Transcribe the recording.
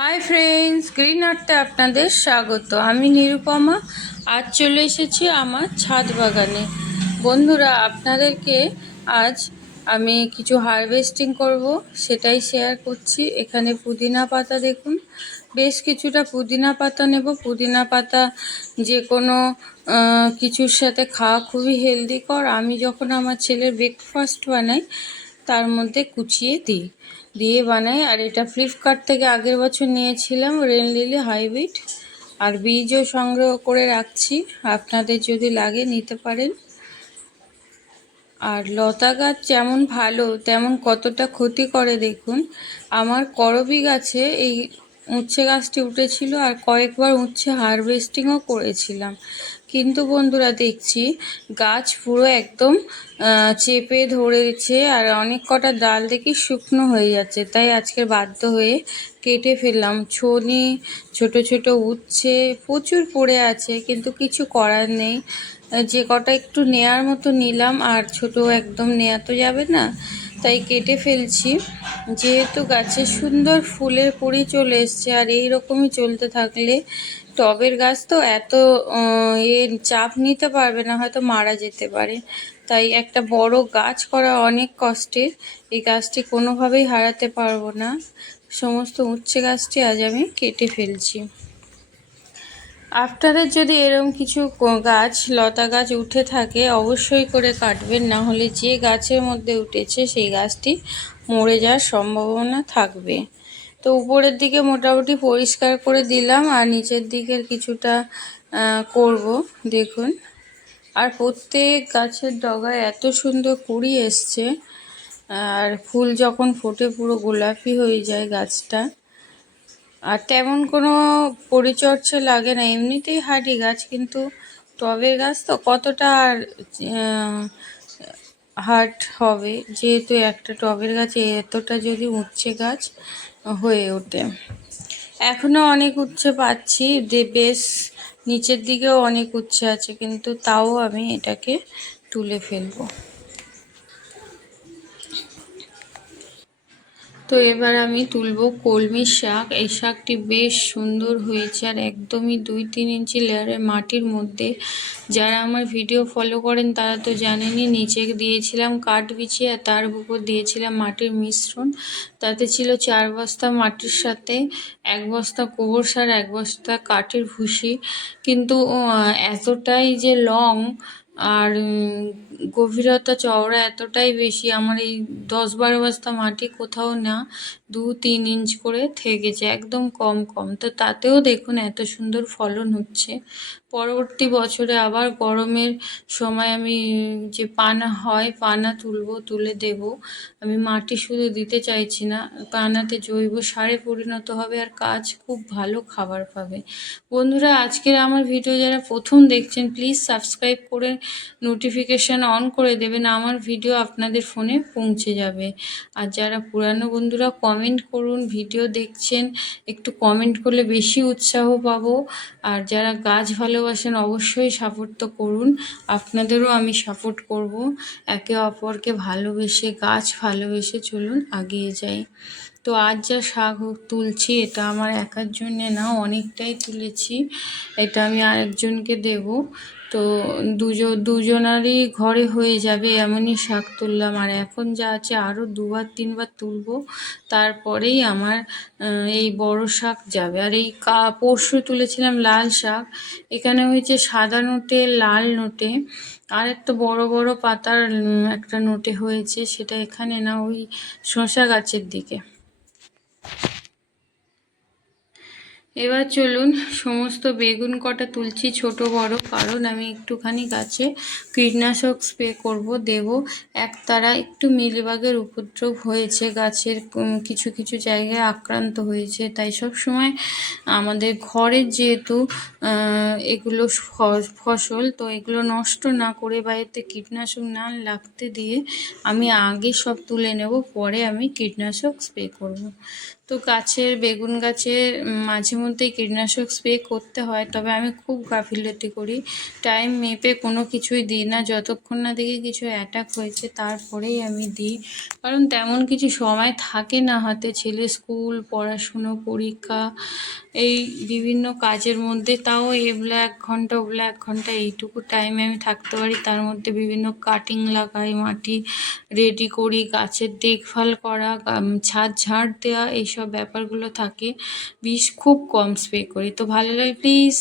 Hi friends green আর্টে আপনাদের স্বাগত। আমি নিরুপমা। আজ চলে এসেছি আমার ছাদ বাগানে। বন্ধুরা, আপনাদেরকে আজ আমি কিছু হারভেস্টিং করব, সেটাই শেয়ার করছি। এখানে পুদিনা পাতা দেখুন। বেশ কিছুটা পুদিনা পাতা নেব। পুদিনা পাতা যে কোনো কিছুর সাথে খাওয়া খুবই হেলদিকর আমি যখন আমার ছেলের ব্রেকফাস্ট বানাই, তার মধ্যে কুচিয়ে দিই। দিয়ে বানাই, আর এটা ফ্লিপকার্ট থেকে আগের বছর নিয়েছিলাম রেন লিলি হাইব্রিড আর বীজও সংগ্রহ করে রাখছি, আপনাদের যদি লাগে নিতে পারেন। আর লতা গাছ যেমন ভালো, তেমন কতটা ক্ষতি করে দেখুন, আমার করবি গাছে এই উচ্ছে গাছটি উঠেছিল আর কয়েকবার উচ্ছে হারভেস্টিংও করেছিলাম। কিন্তু বন্ধুরা, দেখছি গাছ পুরো একদম চেপে ধরেছে আর অনেক কটা ডাল দেখি শুকনো হয়ে যাচ্ছে। তাই আজকে বাধ্য হয়ে কেটে ফেললাম। ছনি, ছোট ছোট উচ্ছে প্রচুর পড়ে আছে, কিন্তু কিছু করার নেই। যে কটা একটু নেয়ার মতো নিলাম, আর ছোট একদম নেওয়া তো যাবে না। তাই কেটে ফেলছি। যেহেতু গাছে সুন্দর ফুলের পরি চলে এসছে, আর এই রকমই চলতে থাকলে টবের গাছ তো এত এ চাপ নিতে পারবে না, হয়তো মারা যেতে পারে। তাই একটা বড় গাছ করা অনেক কষ্টের। এই গাছটি কোনোভাবেই হারাতে পারব না। সমস্ত উচ্ছে গাছটি আজ আমি কেটে ফেলছি। আপনাদের যদি এরকম কিছু গাছ, লতা গাছ উঠে থাকে, অবশ্যই করে কাটবেন। না হলে যে গাছের মধ্যে উঠেছে, সেই গাছটি মরে যাওয়ার সম্ভাবনা থাকবে। তো উপরের দিকে মোটামুটি পরিষ্কার করে দিলাম, আর নিচের দিকের কিছুটা করব। দেখুন। আর প্রত্যেক গাছের ডগায় এত সুন্দর কুড়ি এসছে, আর ফুল যখন ফোটে পুরো গোলাপি হয়ে যায় গাছটা। আর তেমন কোনো পরিচর্যা লাগে না। এমনিতেই হাঁটি গাছ, কিন্তু টবের গাছ তো কতটা আর হার্ট হবে, যেহেতু একটা টবের গাছে এতটা যদি উচ্ছে গাছ হয়ে ওঠে। এখনও অনেক উচ্ছে পাচ্ছি যে বেশ নিচের দিকেও অনেক উচ্ছে আছে, কিন্তু তাও আমি এটাকে তুলে ফেলব। তো এবার আমি তুলবো কলমি শাক। এই শাকটি বেশ সুন্দর হয়েছে আর একদমই দুই তিন ইঞ্চি লেয়ারের মাটির মধ্যে। যারা আমার ভিডিও ফলো করেন তারা তো জানেনই, নিচে দিয়েছিলাম কাঠ বিছিয়ে আর তার উপর দিয়েছিলাম মাটির মিশ্রণ। তাতে ছিল চার বস্তা মাটির সাথে, এক বস্তা গোবর সার, এক বস্তা কাঠের ভুসি। কিন্তু এতটাই যে লং আর গভীরতা, চওড়া এতটাই বেশি, আমার এই দশ বারো বস্তা মাটি কোথাও না দু তিন ইঞ্চ করে থেকেছে, একদম কম কম। তো তাতেও দেখুন এত সুন্দর ফলন হচ্ছে। পরবর্তী বছরে আবার গরমের সময় আমি যে পানা হয়, পানা তুলবো, তুলে দেব। আমি মাটি শুধু দিতে চাইছি না, পানাতে জৈব সারে পরিণত হবে আর কাজ খুব ভালো খাবার পাবে। বন্ধুরা, আজকের আমার ভিডিও যারা প্রথম দেখছেন, প্লিজ সাবস্ক্রাইব করে নোটিফিকেশান অন করে দেবেন আমার ভিডিও আপনাদের ফোনে পৌঁছে যাবে। আর যারা পুরানো বন্ধুরা কমেন্ট করুন ভিডিও দেখছেন, একটু কমেন্ট করলে বেশি উৎসাহ পাবো। আর যারা গাছ ভালোবাসেন অবশ্যই সাপোর্ট তো করুন, আপনাদেরও আমি সাপোর্ট করব। একে অপরকে ভালোবেসে, গাছ ভালোবেসে চলুন আগিয়ে যাই। তো আজ যা শাক তুলছি, এটা আমার একার জন্যে না, অনেকটাই তুলেছি। এটা আমি আরেকজনকে দেব। তো দুজন দুজনারই ঘরে হয়ে যাবে এমনই শাক তুললাম। আর এখন যা আছে আরও দুবার, তিনবার তুলবো। তারপরেই আমার এই বড় শাক যাবে। আর এই কা, পরশু তুলেছিলাম লাল শাক। এখানে হয়েছে সাদা নোটে, লাল নোটে। আর একটা বড় বড় পাতার একটা নোটে হয়েছে। সেটা এখানে না, ওই শসা গাছের দিকে। এবার চলুন, সমস্ত বেগুন কটা তুলছি, ছোট, বড়। কারণ আমি একটুখানি গাছে কীটনাশক স্প্রে করব, দেব। একতারা একটু মিলিবাগের উপদ্রব হয়েছে, গাছের কিছু কিছু জায়গায় আক্রান্ত হয়েছে। তাই সব সময় আমাদের ঘরের যেহেতু এগুলো ফসল, তো এগুলো নষ্ট না করে বা এতে কীটনাশক না লাগতে দিয়ে আমি আগে সব তুলে নেব, পরে আমি কীটনাশক স্প্রে করব। তো গাছের, বেগুন গাছের মাঝে মধ্যেই কীটনাশক স্প্রে করতে হয়, তবে আমি খুব গাফিলতি করি। টাইম মেপে কোনো কিছুই দিই না, যতক্ষণ না দেখি কিছু অ্যাটাক হয়েছে, তারপরেই আমি দিই। কারণ তেমন কিছু সময় থাকে না হাতে, ছেলে স্কুল, পড়াশুনো, পরীক্ষা, এই বিভিন্ন কাজের মধ্যে। তাও এগুলো এক ঘণ্টা ওগুলো এক ঘণ্টা, এইটুকু টাইমে আমি থাকতে পারি। তার মধ্যে বিভিন্ন কাটিং লাগাই, মাটি রেডি করি, গাছের দেখভাল করা ছাদ ঝাড় দেওয়া এইসব ব্যাপারগুলো থাকে। বিষ খুব কম স্প্রে করি। তো ভালো লাগে প্লিজ